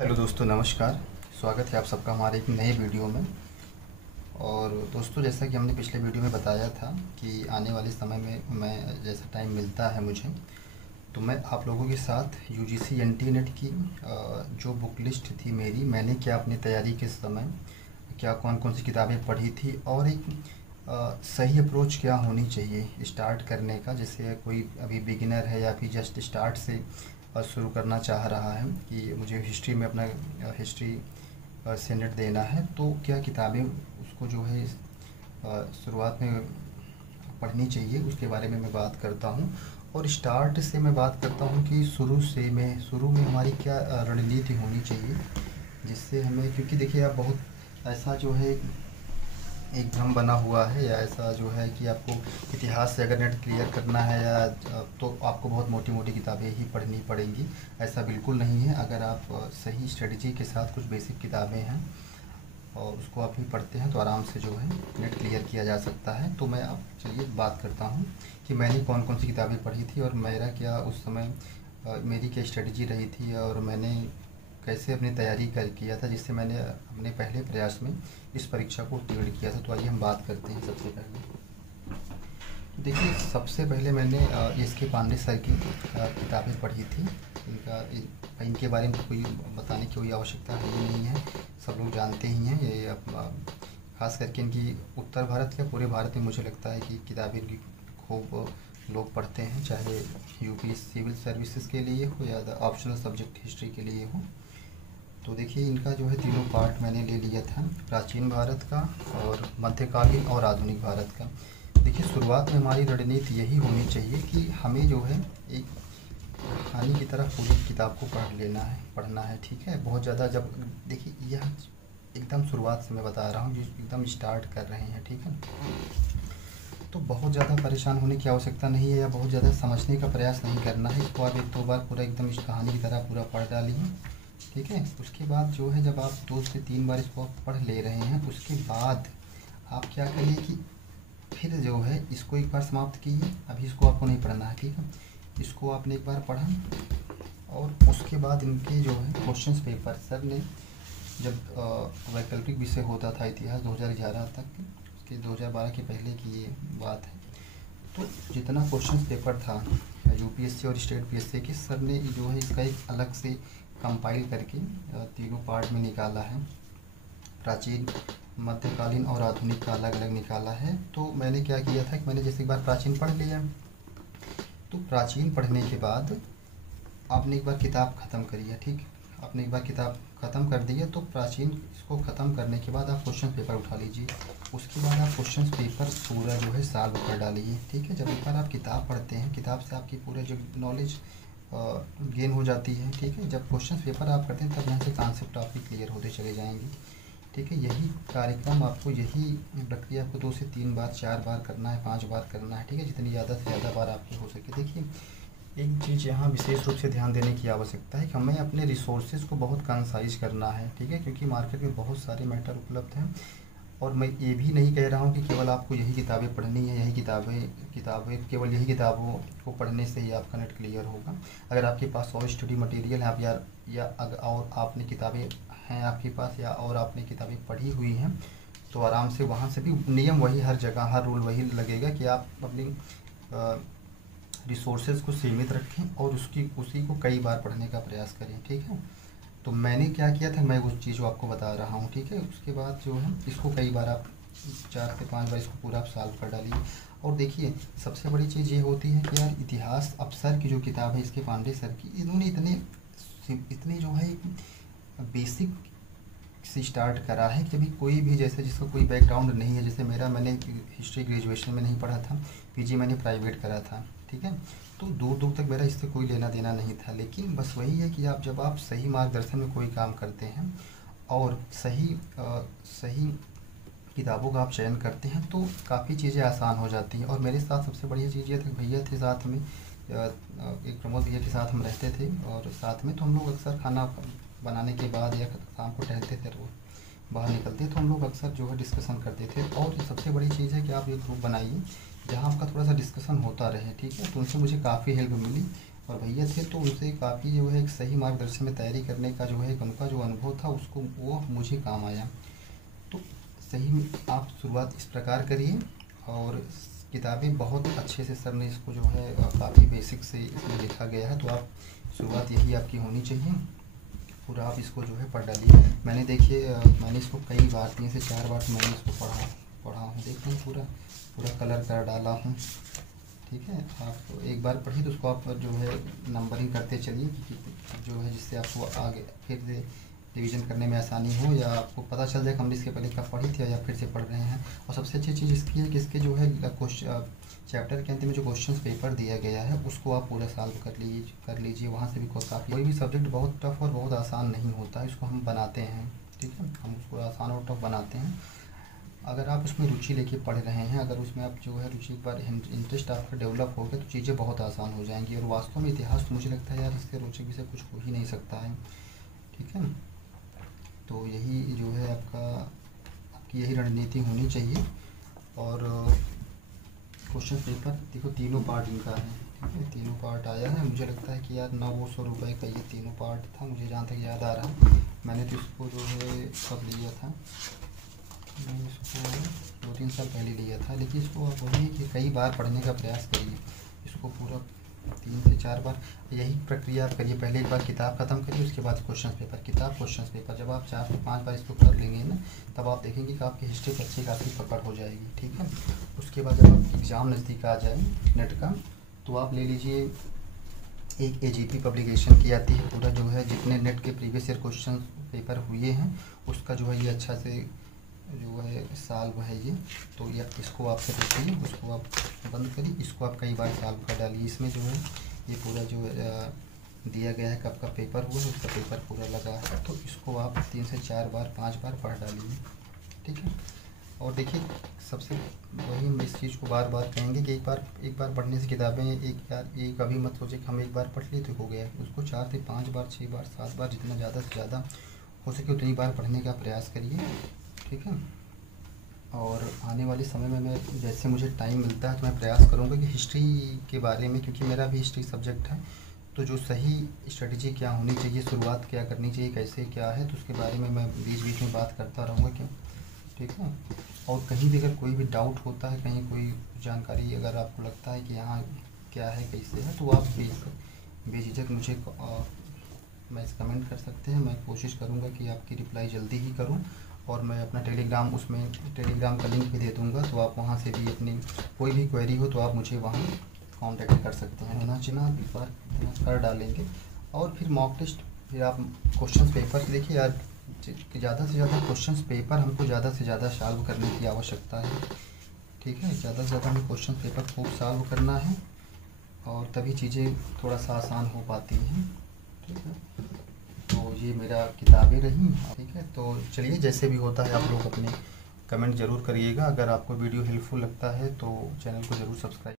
Hello दोस्तों, नमस्कार। स्वागत है आप सबका हमारे एक नए वीडियो में। और दोस्तों, जैसा कि हमने पिछले वीडियो में बताया था कि आने वाले समय में मैं जैसा टाइम मिलता है मुझे, तो मैं आप लोगों के साथ यूजीसी एनटी नेट की जो बुक लिस्ट थी मेरी, मैंने क्या अपनी तैयारी के समय क्या कौन कौन सी किताबें पढ़ी थी और एक सही अप्रोच क्या होनी चाहिए स्टार्ट करने का। जैसे कोई अभी बिगिनर है या फिर जस्ट स्टार्ट से शुरू करना चाह रहा है कि मुझे हिस्ट्री में अपना हिस्ट्री सेनेट देना है, तो क्या किताबें उसको जो है शुरुआत में पढ़नी चाहिए, उसके बारे में मैं बात करता हूँ। और स्टार्ट से मैं बात करता हूँ कि शुरू में हमारी क्या रणनीति होनी चाहिए, जिससे हमें, क्योंकि देखिए आप बहुत ऐसा जो है एक भ्रम बना हुआ है, या ऐसा जो है कि आपको इतिहास से अगर नेट क्लियर करना है या तो आपको बहुत मोटी मोटी किताबें ही पढ़नी पड़ेंगी। ऐसा बिल्कुल नहीं है। अगर आप सही स्ट्रेटजी के साथ कुछ बेसिक किताबें हैं और उसको आप भी पढ़ते हैं तो आराम से जो है नेट क्लियर किया जा सकता है। तो मैं अब चलिए बात करता हूँ कि मैंने कौन कौन सी किताबें पढ़ी थी और मेरा क्या उस समय मेरी क्या स्ट्रेटजी रही थी और मैंने कैसे अपनी तैयारी कर किया था, जिससे मैंने अपने पहले प्रयास में इस परीक्षा को उत्तीर्ण किया था। तो आइए हम बात करते हैं। सबसे पहले तो देखिए, सबसे पहले मैंने एस के पांडे सर की किताबें पढ़ी थी। इनके बारे में तो कोई बताने की कोई आवश्यकता ही नहीं है, सब लोग जानते ही हैं। ये खास करके इनकी उत्तर भारत या पूरे भारत में मुझे लगता है कि किताबें इनकी खूब लोग पढ़ते हैं, चाहे यूपी सिविल सर्विसेज के लिए हो या ऑप्शनल सब्जेक्ट हिस्ट्री के लिए हो। तो देखिए, इनका जो है तीनों पार्ट मैंने ले लिया था, प्राचीन भारत का और मध्यकालीन और आधुनिक भारत का। देखिए, शुरुआत में हमारी रणनीति यही होनी चाहिए कि हमें जो है एक कहानी की तरह पूरी किताब को पढ़ना है, ठीक है। बहुत ज़्यादा, जब देखिए यह एकदम शुरुआत से मैं बता रहा हूँ, जो एकदम स्टार्ट कर रहे हैं, ठीक है, तो बहुत ज़्यादा परेशान होने की आवश्यकता नहीं है या बहुत ज़्यादा समझने का प्रयास नहीं करना है। इसको आप एक दो बार पूरा एकदम इस कहानी की तरह पूरा पढ़ डालिए, ठीक है। उसके बाद जो है, जब आप 2 से 3 बार इसको आप पढ़ ले रहे हैं, उसके बाद आप क्या करिए कि फिर जो है इसको एक बार समाप्त कीजिए। अभी इसको आपको नहीं पढ़ना है, ठीक है। इसको आपने एक बार पढ़ा और उसके बाद इनके जो है क्वेश्चंस पेपर सर ने, जब वैकल्पिक विषय होता था इतिहास 2011 तक, उसके 2012 के पहले की ये बात है, तो जितना क्वेश्चंस पेपर था यूपीएससी और स्टेट पीएससी के, सर ने जो है इसका एक अलग से कंपाइल करके तीनों पार्ट में निकाला है। प्राचीन, मध्यकालीन और आधुनिक का अलग अलग निकाला है। तो मैंने क्या किया था कि मैंने जैसे एक बार प्राचीन पढ़ लिया, तो प्राचीन पढ़ने के बाद आपने एक बार किताब ख़त्म करी है, ठीक। आपने एक बार किताब ख़त्म कर दी है, तो प्राचीन इसको ख़त्म करने के बाद आप क्वेश्चन पेपर उठा लीजिए। उसके बाद आप क्वेश्चन पेपर पूरा जो है सॉल्व कर डालिए, ठीक है। जब एक बार आप किताब पढ़ते हैं, किताब से आपकी पूरे जो नॉलेज गेन हो जाती है, ठीक है। जब क्वेश्चन पेपर आप करते हैं तब यहाँ से कॉन्सेप्ट आपकी क्लियर होते चले जाएंगे, ठीक है। यही कार्यक्रम आपको, यही प्रक्रिया आपको 2 से 3 बार, 4 बार करना है, 5 बार करना है, ठीक है। जितनी ज़्यादा से ज़्यादा बार आपकी हो सके। देखिए, एक चीज़ यहाँ विशेष रूप से ध्यान देने की आवश्यकता है कि हमें अपने रिसोर्सेज को बहुत कंसाइज करना है, ठीक है, क्योंकि मार्केट में बहुत सारे मैटर उपलब्ध हैं। और मैं ये भी नहीं कह रहा हूँ कि केवल आपको यही किताबें पढ़नी है, यही किताबें केवल यही किताबों को पढ़ने से ही आपका नेट क्लियर होगा। अगर आपके पास और स्टडी मटेरियल है, आप या अगर और आपने किताबें हैं आपके पास, या और आपने किताबें पढ़ी हुई हैं, तो आराम से वहाँ से भी नियम वही, हर जगह हर रूल वही लगेगा कि आप अपनी रिसोर्सेज को सीमित रखें और उसी को कई बार पढ़ने का प्रयास करें, ठीक है। तो मैंने क्या किया था, मैं उस चीज़ को आपको बता रहा हूँ, ठीक है। उसके बाद जो है इसको कई बार आप 4 से 5 बार इसको पूरा आप सॉल्व कर डालिए। और देखिए, सबसे बड़ी चीज़ ये होती है कि यार इतिहास अब सर की जो किताब है, इसके पांडे सर की, इन्होंने इतने जो है बेसिक से स्टार्ट करा है कि अभी कोई भी, जैसे जिसका कोई बैकग्राउंड नहीं है, जैसे मैंने हिस्ट्री ग्रेजुएशन में नहीं पढ़ा था, पीजी मैंने प्राइवेट करा था, ठीक है। तो दूर दूर तक मेरा इससे कोई लेना देना नहीं था। लेकिन बस वही है कि आप जब आप सही मार्गदर्शन में कोई काम करते हैं और सही किताबों का आप चयन करते हैं, तो काफ़ी चीज़ें आसान हो जाती हैं। और मेरे साथ सबसे बढ़िया चीज़ ये थी, भैया थे साथ में, एक प्रमोद भैया के साथ हम रहते थे, और साथ में तो हम लोग अक्सर खाना बनाने के बाद या शाम को टहलते थे, रोज बाहर निकलते, तो हम लोग अक्सर जो है डिस्कशन करते थे। और सबसे बड़ी चीज़ है कि आप एक ग्रुप बनाइए जहाँ आपका थोड़ा सा डिस्कशन होता रहे, ठीक है। तो उनसे मुझे काफ़ी हेल्प मिली और भैया थे, तो उनसे काफ़ी जो है एक सही मार्गदर्शन में तैयारी करने का जो है उनका जो अनुभव था उसको वो मुझे काम आया। तो सही में आप शुरुआत इस प्रकार करिए, और किताबें बहुत अच्छे से सर ने इसको जो है काफ़ी बेसिक से इसमें लिखा गया है, तो आप शुरुआत यही आपकी होनी चाहिए। पूरा आप इसको जो है पढ़ डालिए। मैंने देखिए मैंने इसको कई बार 3 से 4 बार मैंने इसको पढ़ा हूँ। देखिए पूरा पूरा कलर कर डाला हूँ। ठीक है, आप एक बार पढ़िए तो उसको आप जो है नंबरिंग करते चलिए, जो है जिससे आपको आगे फिर से रिवीजन करने में आसानी हो, या आपको पता चल जाए कि हमने इसके पहले कब पढ़ी थी या फिर से पढ़ रहे हैं। और सबसे अच्छी चीज़ इसकी है कि इसके जो है चैप्टर के अंत में जो क्वेश्चन पेपर दिया गया है उसको आप पूरा सॉल्व कर लीजिए। वहाँ से भी काफ़ी, कोई भी सब्जेक्ट बहुत टफ और बहुत आसान नहीं होता है, इसको हम बनाते हैं। ठीक है, हम उसको आसान और टफ बनाते हैं। अगर आप उसमें रुचि लेके पढ़ रहे हैं, अगर उसमें आप जो है रुचि पर इंटरेस्ट आपका डेवलप हो गया तो चीज़ें बहुत आसान हो जाएंगी। और वास्तव में इतिहास तो मुझे लगता है यार इससे रोचक विषय कुछ हो ही नहीं सकता है। ठीक है, तो यही जो है आपकी यही रणनीति होनी चाहिए। और क्वेश्चन पेपर देखो तीनों पार्ट इनका है। ठीक है, तीनों पार्ट आया है। मुझे लगता है कि यार 900 रुपये का ये तीनों पार्ट था, मुझे जहाँ तक याद आ रहा है। मैंने तो इसको जो है कब लिया था, मैंने इसको 2-3 साल पहले लिया था। लेकिन इसको आप वही कि कई बार पढ़ने का प्रयास करिए, इसको पूरा 3 से 4 बार यही प्रक्रिया आप करिए। पहले एक बार किताब ख़त्म करिए, उसके बाद क्वेश्चन पेपर, किताब क्वेश्चन पेपर। जब आप 4 से 5 बार इसको कर लेंगे ना, तब आप देखेंगे कि आपकी हिस्ट्री पर अच्छी खासी पकड़ हो जाएगी। ठीक है, उसके बाद जब आप एग्ज़ाम नज़दीक आ जाए नेट का, तो आप ले लीजिए एक AGP पब्लिकेशन की आती है, पूरा जो है जितने नेट के प्रीवियस ईयर क्वेश्चन पेपर हुए हैं उसका जो है ये अच्छा से जो है सॉल्व है ये। तो या इसको आप देखिए, उसको आप बंद करिए, इसको आप कई बार सॉल्व कर डालिए। इसमें जो है ये पूरा जो दिया गया है कब का पेपर हुआ है उसका पेपर पूरा लगा है, तो इसको आप 3 से 4 बार 5 बार पढ़ डालिए। ठीक है, और देखिए सबसे वही हम इस चीज़ को बार बार कहेंगे कि एक बार पढ़ने से किताबें ये कभी मत सोचे कि हम एक बार पढ़ लिए तो हो गया। उसको 4 से 5 बार 6 बार 7 बार जितना ज़्यादा से ज़्यादा हो सके उतनी बार पढ़ने का प्रयास करिए। ठीक है, और आने वाले समय में मैं जैसे मुझे टाइम मिलता है तो मैं प्रयास करूँगा कि हिस्ट्री के बारे में, क्योंकि मेरा भी हिस्ट्री सब्जेक्ट है, तो जो सही स्ट्रेटजी क्या होनी चाहिए, शुरुआत क्या करनी चाहिए, कैसे क्या है, तो उसके बारे में मैं बीच बीच में बात करता रहूँगा। क्यों? ठीक है, और कहीं भी अगर कोई भी डाउट होता है, कहीं कोई जानकारी अगर आपको लगता है कि यहाँ क्या है कैसे है, तो आप बेझिझक मुझे मैं कमेंट कर सकते हैं। मैं कोशिश करूँगा कि आपकी रिप्लाई जल्दी ही करूँ, और मैं अपना टेलीग्राम का लिंक भी दे दूँगा, तो आप वहाँ से भी अपनी कोई भी क्वेरी हो तो आप मुझे वहाँ कांटेक्ट कर सकते हैं। होना चाहिए एक बार कर डालेंगे, और फिर मॉक टेस्ट, फिर आप क्वेश्चन पेपर देखिए यार, ज़्यादा से ज़्यादा क्वेश्चन पेपर हमको ज़्यादा से ज़्यादा सॉल्व करने की आवश्यकता है। ठीक है, ज़्यादा से ज़्यादा हमें क्वेश्चन पेपर खूब सॉल्व करना है, और तभी चीज़ें थोड़ा सा आसान हो पाती हैं। ठीक है, तो ये मेरा किताबें रहीं। ठीक है, तो चलिए जैसे भी होता है आप लोग अपने कमेंट ज़रूर करिएगा। अगर आपको वीडियो हेल्पफुल लगता है तो चैनल को ज़रूर सब्सक्राइब